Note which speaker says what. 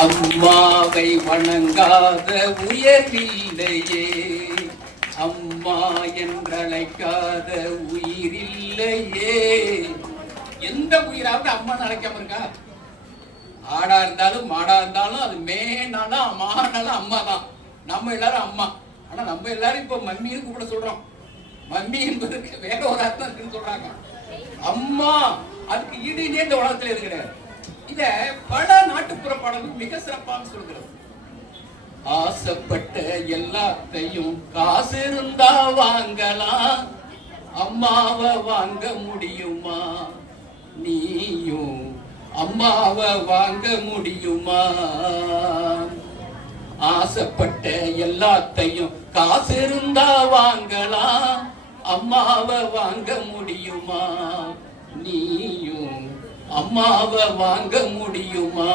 Speaker 1: அம்மாவை வணங்காத உயர்வில்லையே அம்மா என்றழைக்காத உயிரில்லையே. எந்த உயிராவது அம்மா அழைக்காம இருக்கா? ஆடா இருந்தாலும் மாடா இருந்தாலும் அது மேனாலும் மானாலும் அம்மா தான். நம்ம எல்லாரும் அம்மா. ஆனா நம்ம எல்லாரும் இப்போ மம்மின்னு கூப்பிட சொல்றோம். மம்மி என்பதற்கு வேற ஒரு அர்த்தம் இருக்குன்னு சொல்றாங்க. அம்மா அதுக்கு ஈடு இந்த உலகத்துல இருக்கிறார் இத பல நாட்டுப்புற பாடல்கள் மிக சிறப்பாக சொல்கிறது. ஆசைப்பட்ட எல்லாத்தையும் காசு இருந்தா வாங்கலாம். அம்மாவை வாங்க முடியுமா? நீயும் அம்மாவை வாங்க முடியுமா? ஆசைப்பட்ட எல்லாத்தையும் காசு இருந்தா வாங்கலாம். அம்மாவை வாங்க முடியுமா? நீயும் அம்மாவை வாங்க முடியுமா?